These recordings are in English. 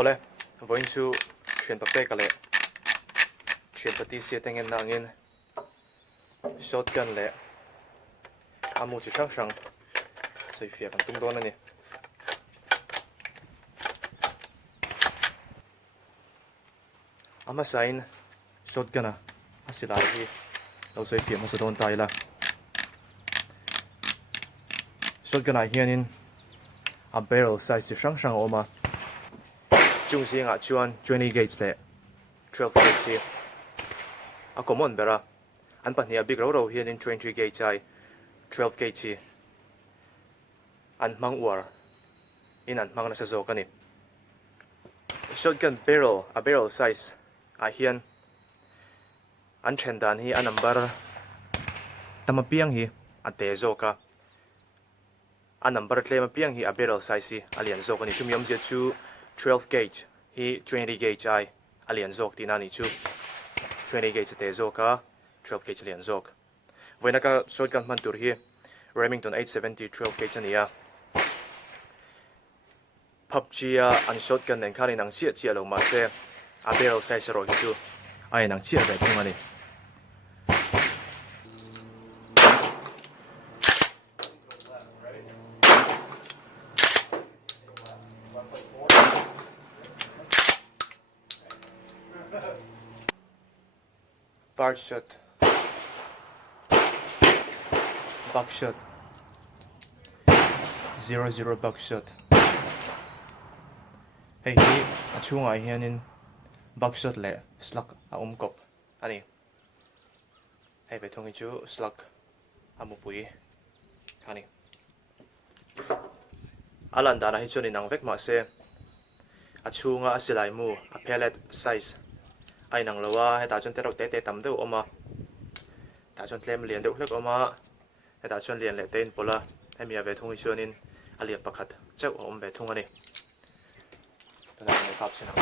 Ole, going to train Pubg le train pati setting in nangin shotgun le amu chu sang sang so if kan tung don ani ama sign shotgun a asilai hi lo so if ma so don tai la shotgun a hianin a barrel size sang sang oma chung si nga chuan 20 gauge le 12 gauge si a common bera an pahnia big ro hianin 20 gauge ai 12 gauge si an mang war in an mang na sa zo kani shotgun barrel a barrel size a hian an then dan hi a number tamapiang hi a te zo ka a number tlema piang hi a barrel size hi a lian zo kani chumiam zia chu 12 gauge hi 20 gauge ai a lian zok ti na ni chu 20 gauge te zo ka 12 gauge lian zok voina ka shotgun man tur hi Remington 870 12 gauge ania Pubg an shotgun nen khani nang chia chia lo ma se a barrel size ro hi chu ai nang chia ve thung ani Bar shot, buckshot, 0-0 buckshot. Hey, a chunga hianin buckshot le slug a kop ani. Hey, ve thongi chu slug a mupui kani. Alan dana hi chuni nang vek ma se a chunga asilai mu a pellet size. Ai nang lawa he ta chon te ro te tam deuh oma ta chon tlem lian deuh hlek oma he ta chon lian le tein pola he mi ave thung chuanin a lian pakhat cheu om ve thung ani tana ngai kap sinang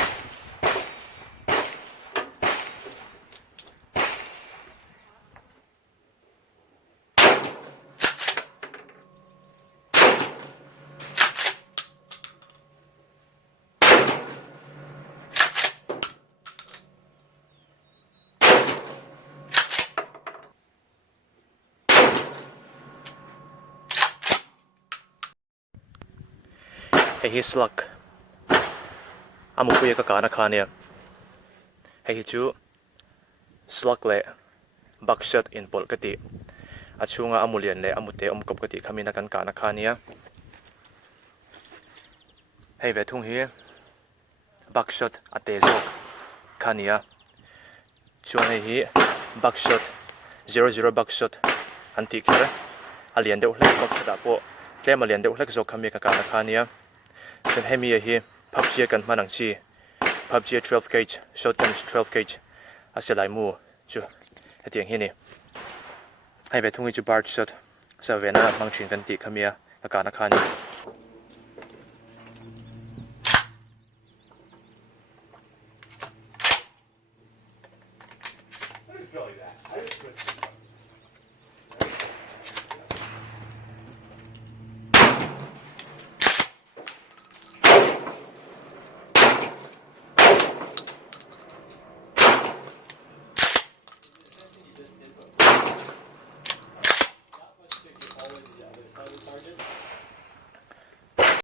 Hey, slug. Amu puya ka kana khania. Hey, chu slug le buckshot in pol kati. Achunga amulian le amute kop kati khamina kan kana khania. Hey, ve thung hi buckshot ate zok khania. Chuan hi buckshot 0-0 buckshot anti khere alian deuh hlek buckshot apo tlem alian deuh hlek zok khami ka kana khania. Chen hemi hi Pubg kan manang chi Pubg 12 gauge shotgun 12 gauge asilai mu chu hetiang hi ni ai ve thungi chu bar shot sa vena mang thin kan ti khamia ka kana khani I just feel like that. I just